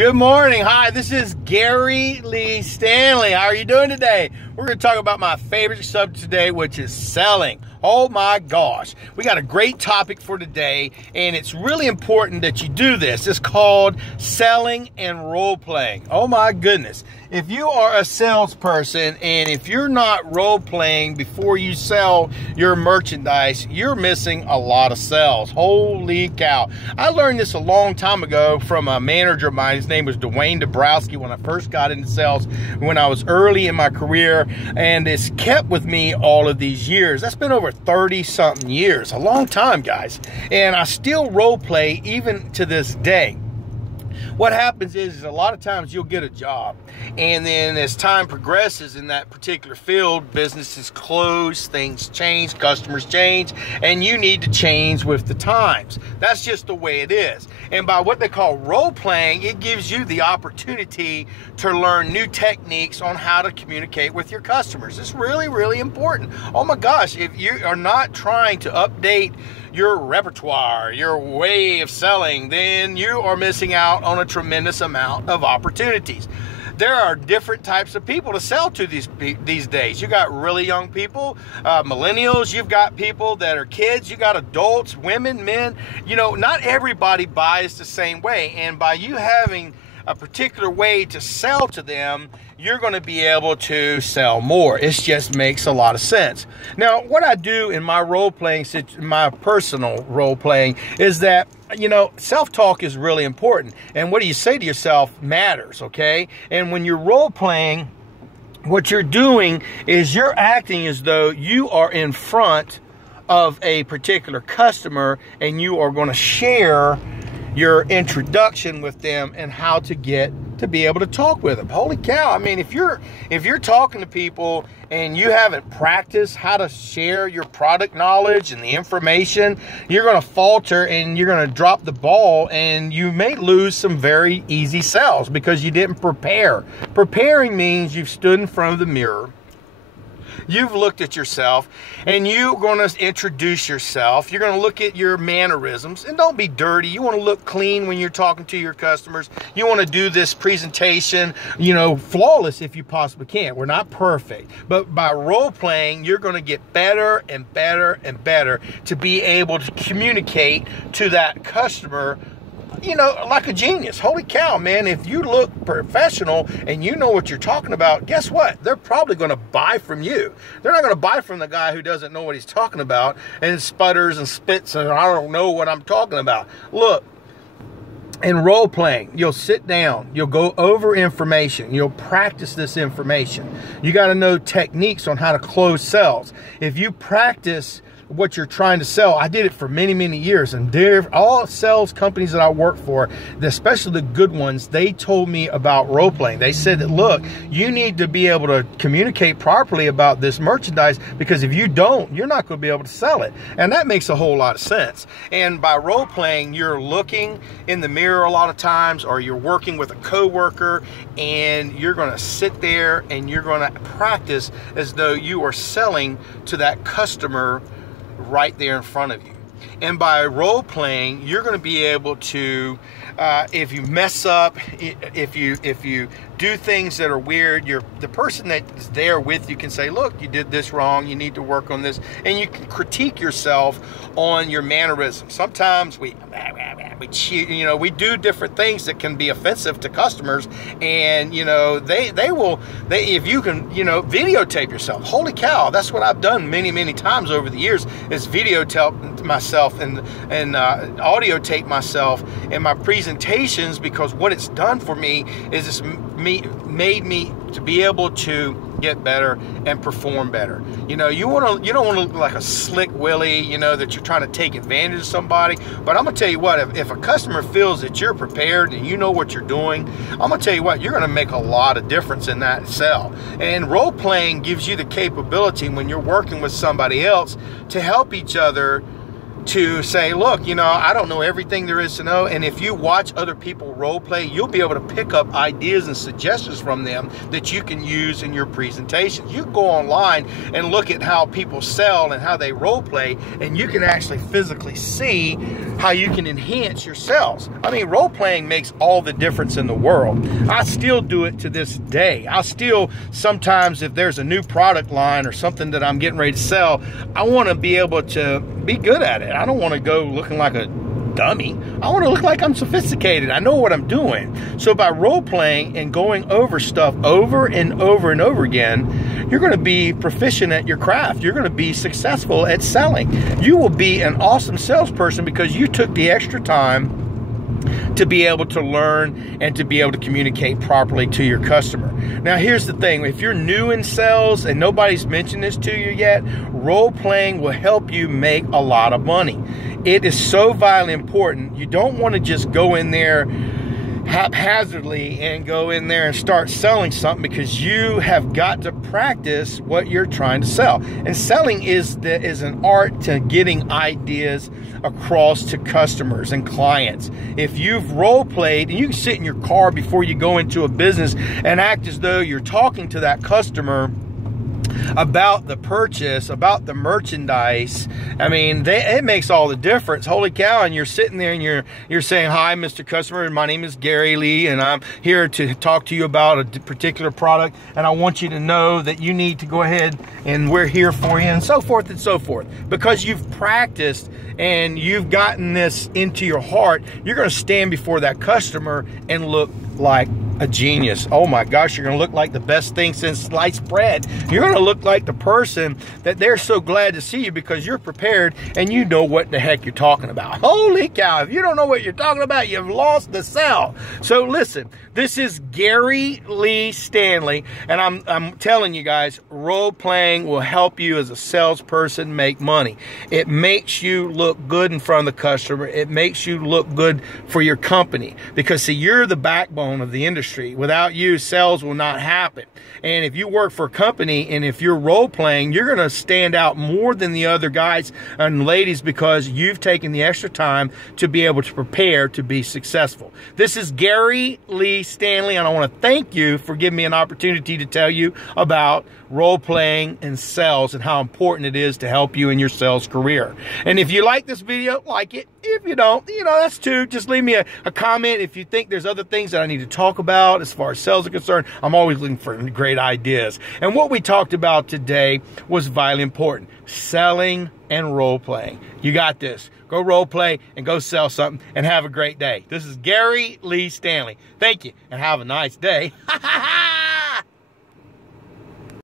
Good morning. Hi, this is Gary Lee Stanley. How are you doing today? We're going to talk about my favorite subject today, which is selling. Oh my gosh. We got a great topic for today, and it's really important that you do this. It's called selling and role playing. Oh my goodness. If you are a salesperson and if you're not role playing before you sell your merchandise, you're missing a lot of sales. Holy cow. I learned this a long time ago from a manager of mine. His name was Dwayne Dabrowski when I first got into sales when I was early in my career, and it's kept with me all of these years. That's been over 30-something years, a long time, guys. And I still role play even to this day. What happens is a lot of times you'll get a job, and then as time progresses in that particular field, businesses close, things change, customers change, and you need to change with the times. That's just the way it is. And by what they call role playing, it gives you the opportunity to learn new techniques on how to communicate with your customers. It's really, really important. Oh my gosh, if you are not trying to update your repertoire, your way of selling, then you are missing out on a tremendous amount of opportunities. There are different types of people to sell to these days. You got really young people, millennials, you've got people that are kids, you got adults, women, men. You know, not everybody buys the same way, and by you having a particular way to sell to them, you're going to be able to sell more. It just makes a lot of sense. Now, what I do in my role playing, my personal role playing, is that, you know, self-talk is really important. And what do you say to yourself matters, okay? And when you're role playing, what you're doing is you're acting as though you are in front of a particular customer and you are going to share your introduction with them and how to get to be able to talk with them. Holy cow. I mean, if you're talking to people and you haven't practiced how to share your product knowledge and the information, you're going to falter and you're going to drop the ball, and you may lose some very easy sales because you didn't prepare. Preparing means you've stood in front of the mirror, you've looked at yourself, and you're going to introduce yourself. You're going to look at your mannerisms, and don't be dirty. You want to look clean when you're talking to your customers. You want to do this presentation, you know, flawless if you possibly can. We're not perfect, but by role playing, you're going to get better and better and better to be able to communicate to that customer, you know, like a genius. Holy cow, man. If you look professional and you know what you're talking about, guess what? They're probably going to buy from you. They're not going to buy from the guy who doesn't know what he's talking about and sputters and spits and I don't know what I'm talking about. Look, in role playing, you'll sit down, you'll go over information, you'll practice this information. You got to know techniques on how to close sales. If you practice what you're trying to sell, I did it for many, many years, and all sales companies that I work for, especially the good ones, they told me about role playing. They said that, look, you need to be able to communicate properly about this merchandise, because if you don't, you're not going to be able to sell it. And that makes a whole lot of sense. And by role playing, you're looking in the mirror a lot of times, or you're working with a coworker, and you're going to sit there and you're going to practice as though you are selling to that customer right there in front of you. And by role playing, you're going to be able to, if you mess up, if you do things that are weird, the person that is there with you can say, look, you did this wrong, you need to work on this, and you can critique yourself on your mannerisms. Sometimes we you know, we do different things that can be offensive to customers, and you know, they if you can, you know, videotape yourself. Holy cow, that's what I've done many times over the years, is videotape myself and audio tape myself in my presentations, because what it's done for me is it's made me to be able to get better and perform better. You know, you don't want to look like a slick Willie, you know, that you're trying to take advantage of somebody. But I'm gonna tell you what, if a customer feels that you're prepared and you know what you're doing, I'm gonna tell you what, you're gonna make a lot of difference in that sell. And role playing gives you the capability, when you're working with somebody else, to help each other to say, look, you know, I don't know everything there is to know. And if you watch other people role play, you'll be able to pick up ideas and suggestions from them that you can use in your presentation. You can go online and look at how people sell and how they role play, and you can actually physically see how you can enhance your sales. I mean, role playing makes all the difference in the world. I still do it to this day. I still, sometimes if there's a new product line or something that I'm getting ready to sell, I want to be able to be good at it. I don't want to go looking like a dummy. I want to look like I'm sophisticated. I know what I'm doing. So by role playing and going over stuff over and over and over again, you're going to be proficient at your craft. You're going to be successful at selling. You will be an awesome salesperson because you took the extra time to be able to learn and to be able to communicate properly to your customer. Now, here's the thing. If you're new in sales and nobody's mentioned this to you yet, role playing will help you make a lot of money. It is so vitally important. You don't want to just go in there haphazardly and go in there and start selling something, because you have got to practice what you're trying to sell. And selling is an art to getting ideas across to customers and clients. If you've role played, and you can sit in your car before you go into a business and act as though you're talking to that customer about the purchase, about the merchandise. I mean, it makes all the difference. Holy cow. And you're sitting there and you're saying, hi, Mr. Customer, my name is Gary Lee, and I'm here to talk to you about a particular product, and I want you to know that you need to go ahead and we're here for you, and so forth and so forth. Because you've practiced and you've gotten this into your heart, you're going to stand before that customer and look like a genius. Oh my gosh, you're going to look like the best thing since sliced bread. You're going to look like the person that they're so glad to see you, because you're prepared and you know what the heck you're talking about. Holy cow, if you don't know what you're talking about, you've lost the sell. So listen, this is Gary Lee Stanley, and I'm telling you guys, role playing will help you as a salesperson make money. It makes you look good in front of the customer. It makes you look good for your company, because see, you're the backbone of the industry. Without you, sales will not happen. And if you work for a company and if you're role playing, you're going to stand out more than the other guys and ladies, because you've taken the extra time to be able to prepare to be successful. This is Gary Lee Stanley, and I want to thank you for giving me an opportunity to tell you about role playing and sales and how important it is to help you in your sales career. And if you like this video, like it. If you don't, you know, that's too. Just leave me a comment if you think there's other things that I need to talk about as far as sales are concerned. I'm always looking for great ideas. And what we talked about today was vitally important: selling and role playing. You got this. Go role play and go sell something, and have a great day. This is Gary Lee Stanley. Thank you, and have a nice day.